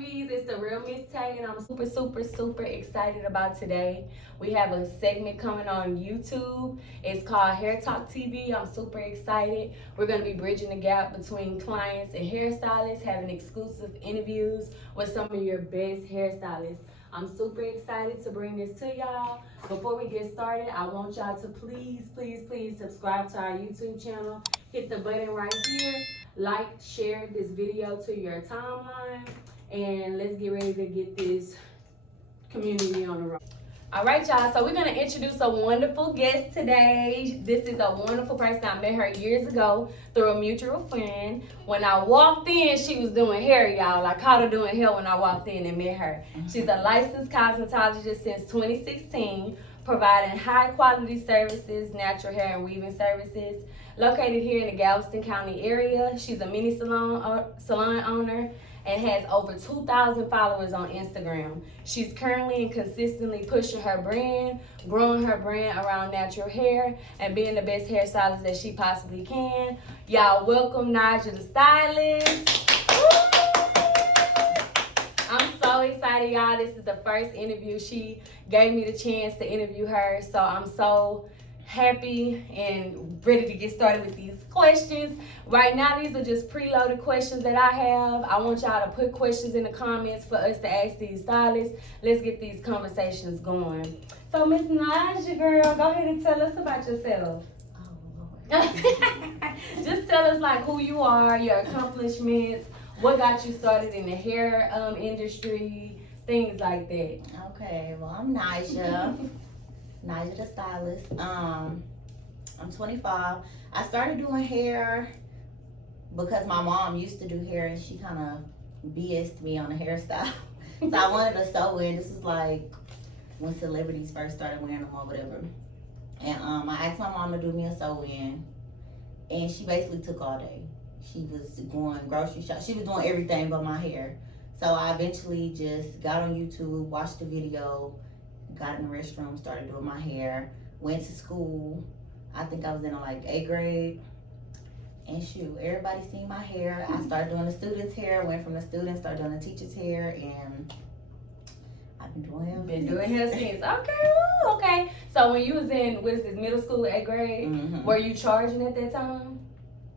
Taebiesssss, it's the real Miss Tay, and I'm super excited about today. We have a segment coming on YouTube. It's called HairTalkTv. I'm super excited. We're going to be bridging the gap between clients and hairstylists, having exclusive interviews with some of your best hairstylists. I'm super excited to bring this to y'all. Before we get started, I want y'all to please subscribe to our YouTube channel. Hit the button right here. Like, share this video to your timeline, and let's get ready to get this community on the road. All right, y'all, so we're going to introduce a wonderful guest today. This is a wonderful person. I met her years ago through a mutual friend. When I walked in, she was doing hair, y'all. I caught her doing hair when I walked in and met her. She's a licensed cosmetologist since 2016, providing high-quality services, natural hair and weaving services. Located here in the Galveston County area, she's a mini salon owner and has over 2,000 followers on Instagram. She's currently and consistently pushing her brand, growing her brand around natural hair, and being the best hairstylist that she possibly can. Y'all welcome Nijiah the Stylist. I'm so excited, y'all. This is the first interview. She gave me the chance to interview her, so I'm so happy and ready to get started with these questions. Right now, these are just preloaded questions that I have. I want y'all to put questions in the comments for us to ask these stylists. Let's get these conversations going. So, Miss Nijiah, girl, go ahead and tell us about yourself. Just tell us like who you are, your accomplishments, what got you started in the hair industry, things like that. Okay, well, I'm Nijiah. Nijiah the Stylist. I'm 25. I started doing hair because my mom used to do hair and she kind of BS'd me on a hairstyle. So I wanted to sew in. This is like when celebrities first started wearing them or whatever. And I asked my mom to do me a sew in, and she basically took all day. She was going grocery shop. She was doing everything but my hair. So I eventually just got on YouTube, watched the video, got in the restroom, started doing my hair, went to school. I think I was in like 8th grade. And shoot, everybody seen my hair. I started doing the students' hair, went from the students, started doing the teachers' hair, and I've been doing hair. Been doing hair since. Okay, woo, okay. So when you was in, what is this, middle school, 8th grade, were you charging at that time?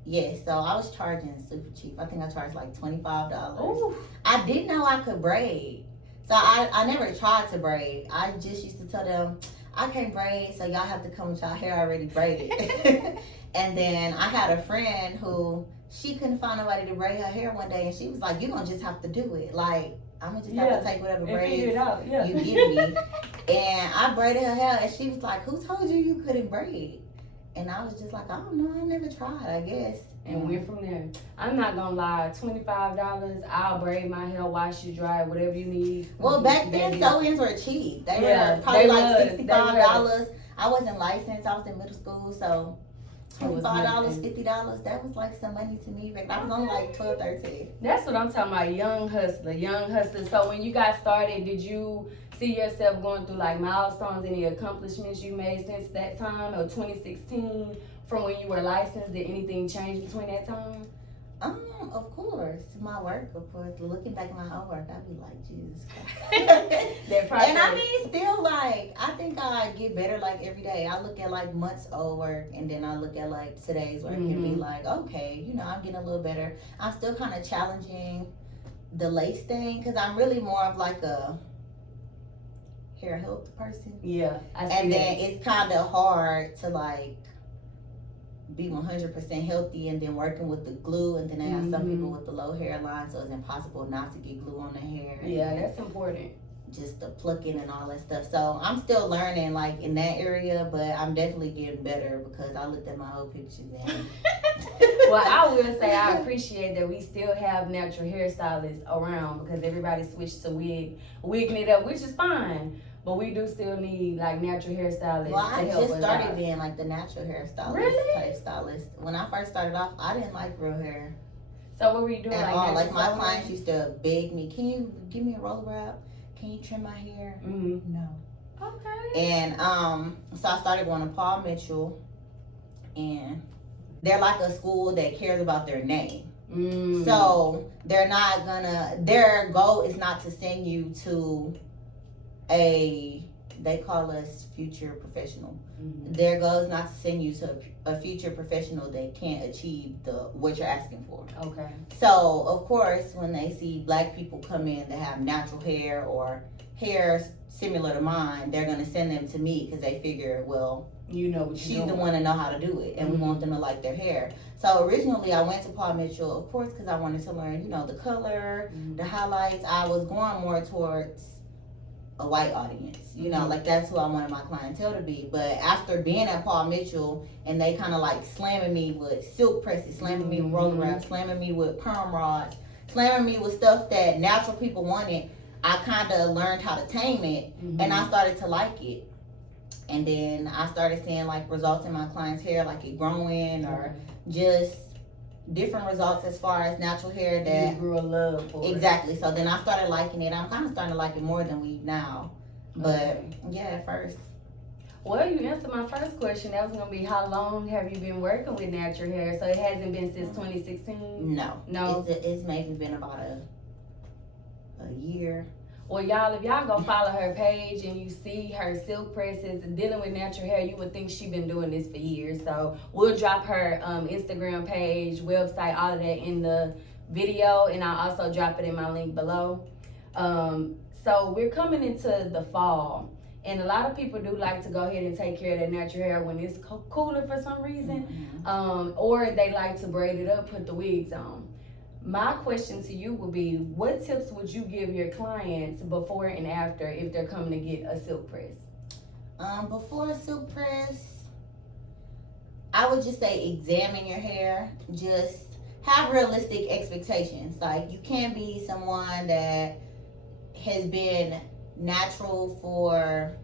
Yes, so I was charging super cheap. I think I charged like $25. Ooh. I didn't know I could braid. So I never tried to braid. I just used to tell them, I can't braid, so y'all have to come with y'all hair already braided. And then I had a friend who, she couldn't find nobody to braid her hair one day, and she was like, you're going to just have to do it. Like, I'm going to just have to take whatever braids you give me. And I braided her hair, and she was like, who told you couldn't braid? And I was just like, I don't know, I never tried, I guess. And went from there. I'm not gonna lie, $25, I'll braid my hair, wash it, dry, whatever you need. Well, back then, sew-ins were cheap. They were probably like $65. I wasn't licensed, I was in middle school, so $25, $50, that was like some money to me. I was only like 12, 13. That's what I'm talking about, young hustler. So when you got started, did you see yourself going through like milestones, any accomplishments you made since that time, or 2016 from when you were licensed? Did anything change between that time? Of course. My work, of course. Looking back at my own work, I'd be like, Jesus Christ. And I mean, still like, I think I get better like every day. I look at like months old work, and then I look at like today's work and be like, okay, you know, I'm getting a little better. I'm still kind of challenging the lace thing because I'm really more of like a hair health person. Yeah, I see. And then it's kind of hard to like be 100% healthy and then working with the glue, and then I have some people with the low hairline, so it's impossible not to get glue on the hair. Yeah, that's important. Just the plucking and all that stuff. So I'm still learning like in that area, but I'm definitely getting better because I looked at my old pictures and well, I will say I appreciate that we still have natural hairstylists around because everybody switched to wigging it up, which is fine. But we do still need like natural hairstylists. Well, I to help just us started out. being like the natural hairstylist type stylist. When I first started off, I didn't like real hair. So what were you doing? Like my clients used to beg me, can you give me a roller wrap? Can you trim my hair? No. Okay. And so I started going to Paul Mitchell, and they're like a school that cares about their name. So they're not gonna, their goal is not to send you to they call us future professional. Their goal is not to send you to a future professional that can't achieve what you're asking for. Okay. So of course, when they see black people come in that have natural hair or hair similar to mine, they're gonna send them to me because they figure, well, you know what she's the one to know how to do it, and we want them to like their hair. So originally I went to Paul Mitchell, of course, because I wanted to learn, the color, the highlights. I was going more towards a white audience, like that's who I wanted my clientele to be. But after being at Paul Mitchell and they kind of like slamming me with silk presses, slamming me with roller wrap, slamming me with perm rods, slamming me with stuff that natural people wanted, I kind of learned how to tame it, and I started to like it. And then I started seeing like results in my clients' hair, like it growing or just different results as far as natural hair that you grew a love for. Exactly. So then I started liking it. I'm kind of starting to like it more than weed now. But yeah, at first. Well, you answered my first question. That was gonna be, how long have you been working with natural hair? So it hasn't been since 2016. No. It's maybe been about a year. Well, y'all, if y'all go follow her page and you see her silk presses and dealing with natural hair, you would think she's been doing this for years. So we'll drop her Instagram page, website, all of that in the video, and I'll also drop it in my link below. So we're coming into the fall, and a lot of people do like to go ahead and take care of their natural hair when it's cooler for some reason, or they like to braid it up, put the wigs on. My question to you would be, what tips would you give your clients before and after if they're coming to get a silk press? Before a silk press, I would just say examine your hair. Just have realistic expectations. Like, you can't be someone that has been natural for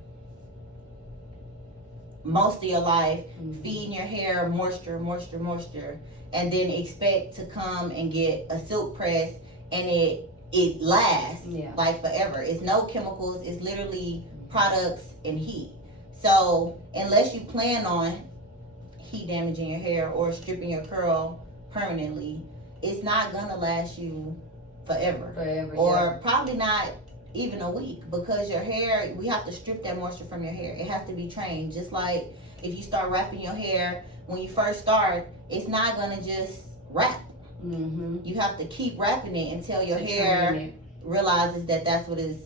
most of your life, feeding your hair moisture, and then expect to come and get a silk press and it lasts like forever. It's no chemicals, it's literally products and heat. So unless you plan on heat damaging your hair or stripping your curl permanently, it's not gonna last you forever or probably not even a week, because your hair, we have to strip that moisture from your hair. It has to be trained. Just like if you start wrapping your hair when you first start, it's not gonna just wrap. You have to keep wrapping it until your hair realizes that that's what it's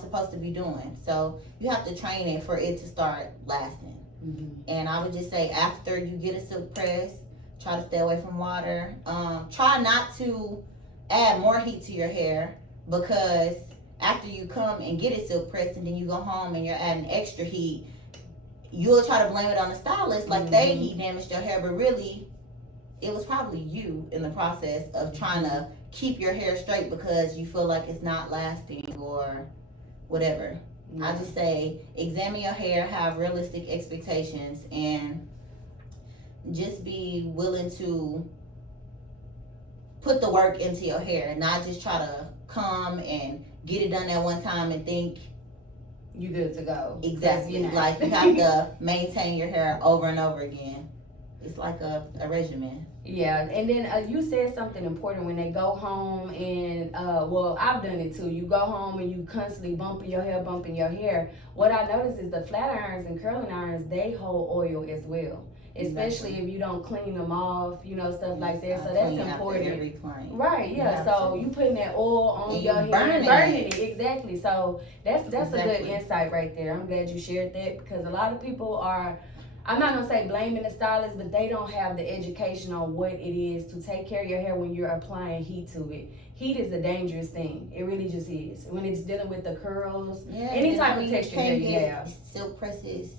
supposed to be doing. So you have to train it for it to start lasting. And I would just say, after you get a silk press, try to stay away from water. Try not to add more heat to your hair, because after you come and get it silk pressed and then you go home and you're adding extra heat, you'll try to blame it on the stylist like they heat damaged your hair, but really it was probably you in the process of trying to keep your hair straight because you feel like it's not lasting or whatever. I just say, examine your hair, have realistic expectations, and just be willing to put the work into your hair, not just try to come and get it done at one time and think you good to go. Exactly. Like, you have to maintain your hair over and over again. It's like a regimen. Yeah, and then you said something important when they go home and, well, I've done it too. You go home and you constantly bumping your hair. What I noticed is the flat irons and curling irons, they hold oil as well. Especially if you don't clean them off, stuff like that. So that's important. Right, yeah. So you putting that oil on your hair, burning it. Exactly. So that's a good insight right there. I'm glad you shared that, because a lot of people are, I'm not gonna say blaming the stylist, but they don't have the education on what it is to take care of your hair when you're applying heat to it. Heat is a dangerous thing. It really just is. When it's dealing with the curls, any type of texture that you have. Silk presses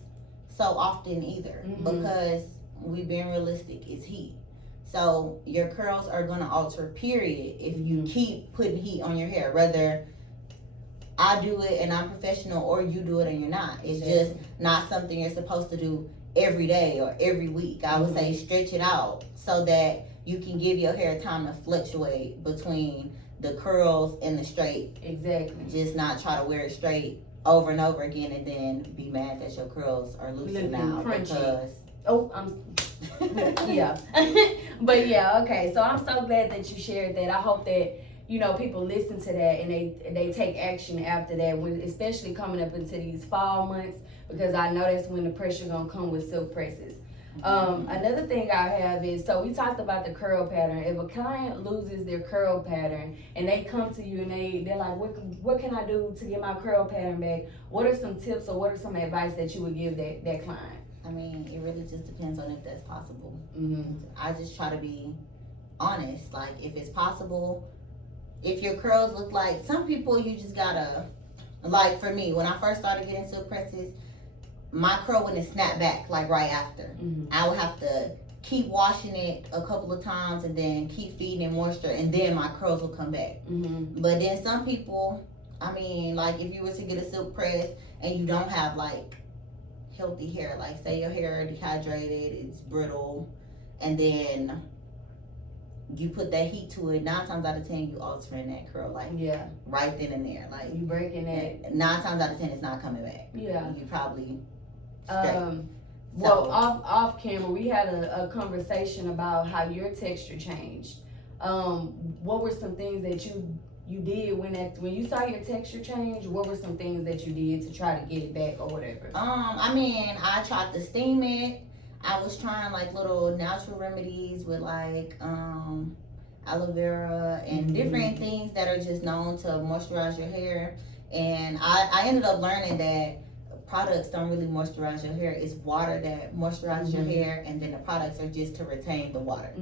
so often either, because we being realistic, it's heat. So your curls are gonna alter, period, if you keep putting heat on your hair, whether I do it and I'm professional or you do it and you're not. It's just not something you're supposed to do every day or every week. I would say stretch it out so that you can give your hair time to fluctuate between the curls and the straight. Exactly. Just not try to wear it straight over and over again and then be mad that your curls are looser now because Yeah. But yeah, okay. So I'm so glad that you shared that. I hope that people listen to that and they take action after that, when especially coming up into these fall months, because I know that's when the pressure gonna come with silk presses. Another thing I have is, so we talked about the curl pattern. If a client loses their curl pattern and they come to you and they're like, what can I do to get my curl pattern back? What are some tips or what are some advice that you would give that client? I mean, it really just depends on if that's possible. Mm-hmm. I just try to be honest. Like, if it's possible, if your curls look like, some people you just gotta, like for me, when I first started getting silk presses, my curl wouldn't snap back like right after. Mm-hmm. I would have to keep washing it a couple of times and then keep feeding it moisture, and then my curls will come back. Mm-hmm. But then some people, I mean, like if you were to get a silk press and you don't have like healthy hair, like say your hair dehydrated, it's brittle, and then you put that heat to it, 9 times out of 10 you altering that curl, like right then and there, like you breaking it. 9 times out of 10 it's not coming back. You probably well, off camera we had a conversation about how your texture changed. What were some things that you did when you saw your texture change? What were some things that you did to try to get it back or whatever? I mean, I tried to steam it. I was trying like little natural remedies with like aloe vera and different things that are just known to moisturize your hair. And I ended up learning that products don't really moisturize your hair. It's water that moisturizes your hair, and then the products are just to retain the water.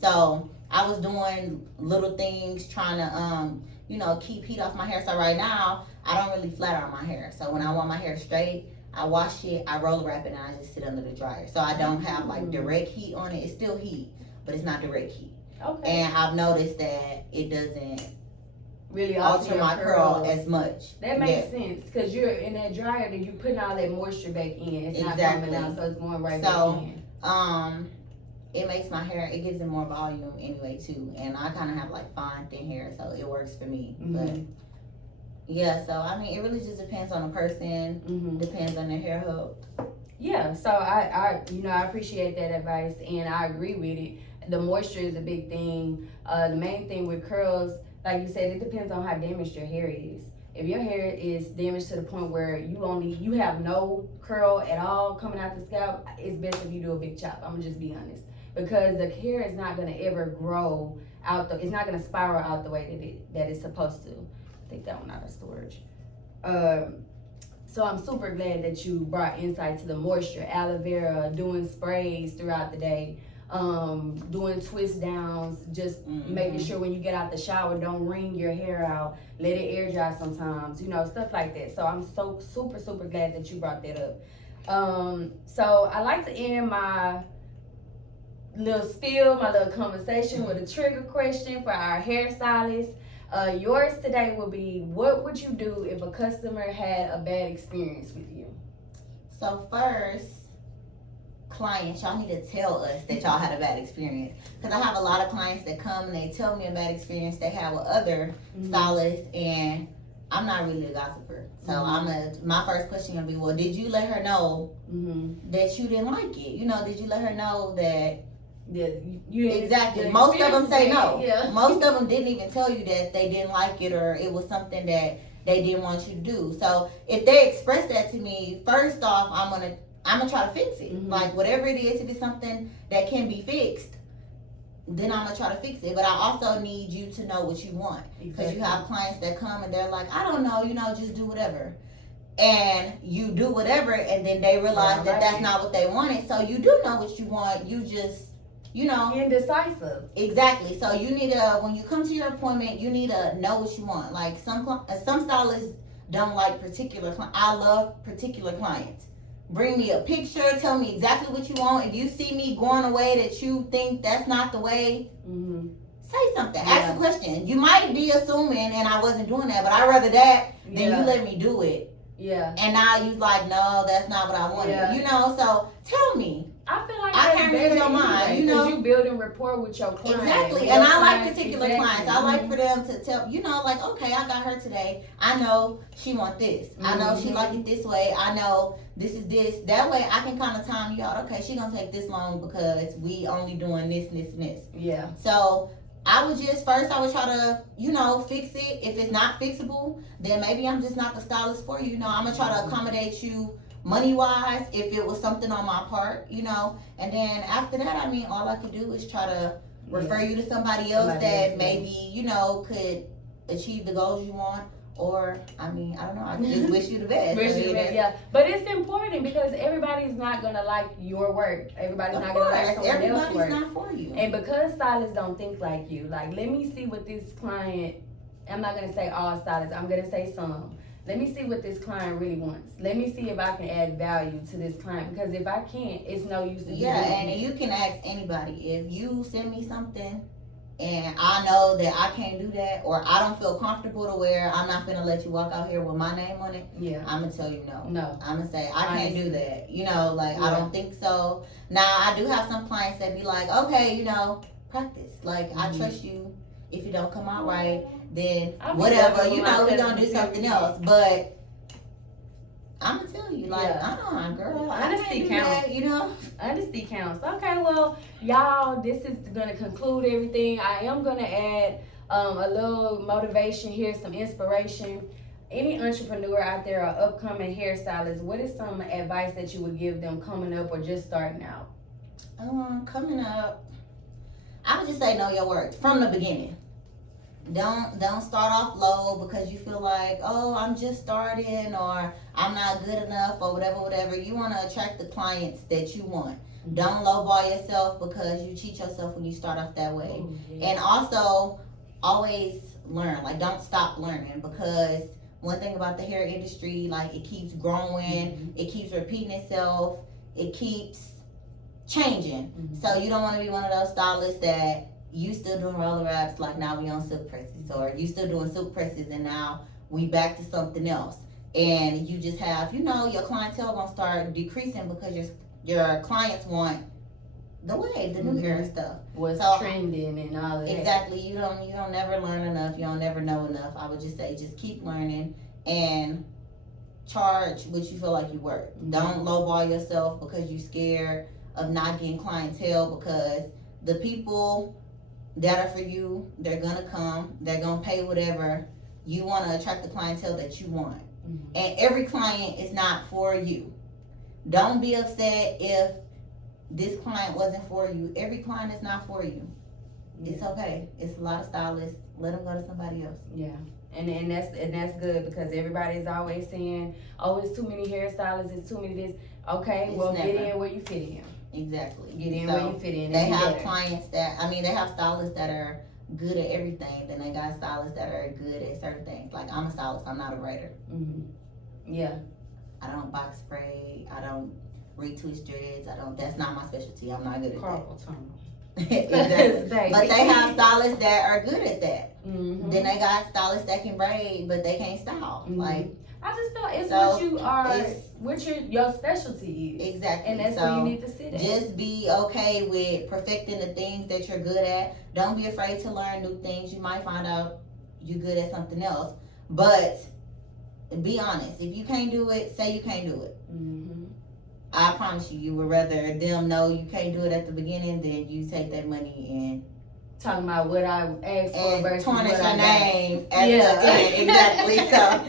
So I was doing little things trying to keep heat off my hair. So right now I don't really flat iron my hair. So when I want my hair straight, I wash it, I roller wrap it, and I just sit under the dryer. So I don't have like direct heat on it. It's still heat, but it's not direct heat. Okay. And I've noticed that it doesn't really alter my curl as much. That makes sense, because you're in that dryer, then you're putting all that moisture back in. It's not coming out, so it's going right back in. It makes my hair, it gives it more volume anyway too. And I kind of have like fine, thin hair, so it works for me. But yeah, so I mean, it really just depends on the person, depends on their hair health. Yeah, so I appreciate that advice, and I agree with it. The moisture is a big thing. The main thing with curls, like you said, it depends on how damaged your hair is. If your hair is damaged to the point where you have no curl at all coming out the scalp, it's best if you do a big chop. I'm gonna just be honest, because the hair is not gonna ever grow out. It's not gonna spiral out the way that it's supposed to. Take that one out of storage. So I'm super glad that you brought insight to the moisture, aloe vera, doing sprays throughout the day, doing twist downs, just making sure when you get out the shower, don't wring your hair out, let it air dry sometimes, stuff like that. So I'm so super glad that you brought that up. So I like to end my little spiel, my little conversation with a trigger question for our hairstylist. Yours today will be, what would you do if a customer had a bad experience with you? So first, clients, y'all need to tell us that y'all had a bad experience, because I have a lot of clients that come and they tell me a bad experience they had with other stylists, and I'm not really a gossiper. So my first question gonna be, well, did you let her know that you didn't like it? Did you let her know that? Exactly. Most of them say no. Most of them didn't even tell you that they didn't like it, or it was something that they didn't want you to do. So if they express that to me, first off, I'm gonna try to fix it. Like whatever it is, if it's something that can be fixed, then I'm gonna try to fix it. But I also need you to know what you want, because you have clients that come and they're like, I don't know, just do whatever. And you do whatever, and then they realize that that's not what they wanted. So you do know what you want. You just indecisive. Exactly. So you need to, when you come to your appointment, you need to know what you want. Like some stylists don't like particular clients. I love particular clients. Bring me a picture, tell me exactly what you want. If you see me going away that you think that's not the way, say something. Ask a question. You might be assuming, and I wasn't doing that, but I'd rather that than you let me do it. And now you like, no, that's not what I wanted. So tell me. I feel like I that's can't better read your mind, anyway, you know? 'cause you building rapport with your client. Exactly, With and your I like clients, particular exactly. clients. I like for them to tell, you know, like, okay, I got her today. I know she want this. I know she like it this way. I know this is this. That way, I can kind of time you out. Okay, she gonna take this long because we only doing this, and this, and this. Yeah. So I would just first, I would try to, you know, fix it. If it's not fixable, then maybe I'm just not the stylist for you. You know, I'm gonna try to accommodate you money wise if it was something on my part, you know. And then after that, I mean, all I could do is try to refer you to somebody else that maybe, you know, could achieve the goals you want. Or, I mean, I don't know, I just wish you the best. Wish you the best, yeah. But it's important because everybody's not gonna like your work. Everybody's not gonna like someone else's work. Everybody's not for you. And because stylists don't think like you, like, let me see what this client, I'm not gonna say all stylists, I'm gonna say some. Let me see what this client really wants. Let me see if I can add value to this client, because if I can't, it's no use to do it. And you can ask anybody. If you send me something and I know that I can't do that, or I don't feel comfortable to where I'm not gonna let you walk out here with my name on it, I'm gonna tell you no. No. I'm gonna say I can't do that. You know, like I don't think so. Now I do have some clients that be like, okay, you know, practice. Like I trust you. If you don't come out right, then whatever, you know, we gonna do something else. But I'm gonna tell you, like, girl, honesty counts. That, you know, honesty counts. Okay, well, y'all, this is gonna conclude everything. I am gonna add a little motivation here, some inspiration. Any entrepreneur out there or upcoming hairstylist, what is some advice that you would give them coming up or just starting out? Coming up, I would just say know your worth from the beginning. Don't start off low because you feel like, oh, I'm just starting or I'm not good enough or whatever. You want to attract the clients that you want. Don't lowball yourself because you cheat yourself when you start off that way. And also, always learn. Like, don't stop learning, because one thing about the hair industry, like, it keeps growing, it keeps repeating itself, it keeps changing. So you don't want to be one of those stylists that you still doing roller wraps, like now we on silk presses, or you still doing silk presses and now we back to something else. And you just have, you know, your clientele gonna start decreasing because your clients want the wave, the new hair and stuff. What's trending and all that. Exactly. You don't never learn enough. You don't never know enough. I would just say just keep learning and charge what you feel like you worth. Don't lowball yourself because you scared of not getting clientele, because the people that are for you, they're gonna come, they're gonna pay whatever. You want to attract the clientele that you want. And every client is not for you. Don't be upset if this client wasn't for you. Every client is not for you. It's okay. It's a lot of stylists. Let them go to somebody else. Yeah. And that's good, because everybody is always saying, oh, it's too many hairstylists, it's too many this. Okay, well, get in where you fit in. Exactly. Get in where you fit in. They have clients that, they have stylists that are good at everything. Then they got stylists that are good at certain things. Like, I'm a stylist, I'm not a braider. Yeah. I don't box spray. I don't retwist dreads. That's not my specialty. I'm not good at Carpal tunnel. Exactly. But they have stylists that are good at that. Then they got stylists that can braid, but they can't style. Like, I just feel like it's what you are, what your specialty is. Exactly. And that's where you need to sit at. Just be okay with perfecting the things that you're good at. Don't be afraid to learn new things. You might find out you're good at something else. But be honest. If you can't do it, say you can't do it. I promise you would rather them know you can't do it at the beginning than you take that money and talking about what I asked for versus tarnish what your name at the end. Exactly. So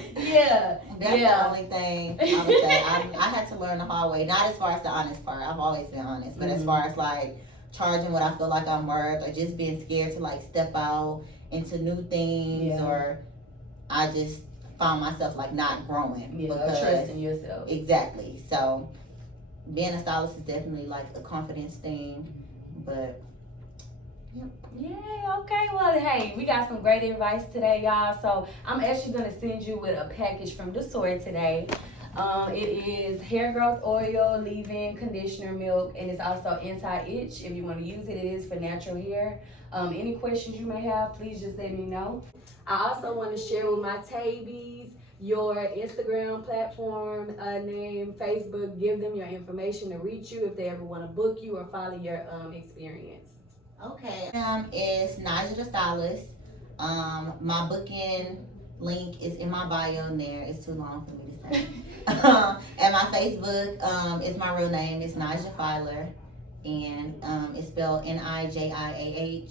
that's the only thing I would say. I had to learn the hard way. Not as far as the honest part. I've always been honest, but as far as like charging what I feel like I'm worth, or just being scared to like step out into new things, or I just found myself like not growing because trusting yourself. Exactly. So being a stylist is definitely like a confidence thing, but yeah, okay. Well, hey, we got some great advice today, y'all. So I'm actually gonna send you with a package from the store today. It is hair growth oil, leave-in conditioner milk, and it's also anti-itch. If you want to use it, it is for natural hair. Any questions you may have, please just let me know. I also want to share with my Taebiesssss your Instagram platform name, Facebook. Give them your information to reach you if they ever want to book you or follow your experience. Okay. Is Nijiah the Stylist. My booking link is in my bio in there. It's too long for me to say. And my Facebook is my real name. It's Nijiah Filer. And it's spelled Nijiahfile.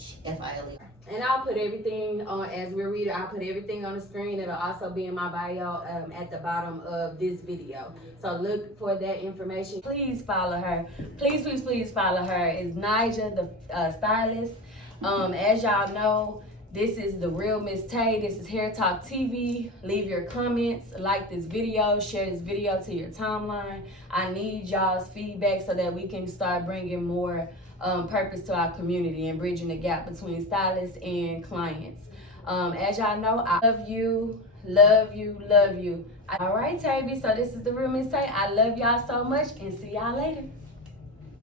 And I'll put everything on, as we're reading, I'll put everything on the screen. It'll also be in my bio at the bottom of this video. So look for that information. Please follow her. Please, please, please follow her. It's Nijiah the Stylist. As y'all know, this is the real Miss Tay. This is Hair Talk TV. Leave your comments, like this video, share this video to your timeline. I need y'all's feedback so that we can start bringing more purpose to our community and bridging the gap between stylists and clients. As y'all know, I love you, love you, love you. All right, Taebiesssss, so this is the real Miss Tay. I love y'all so much and see y'all later.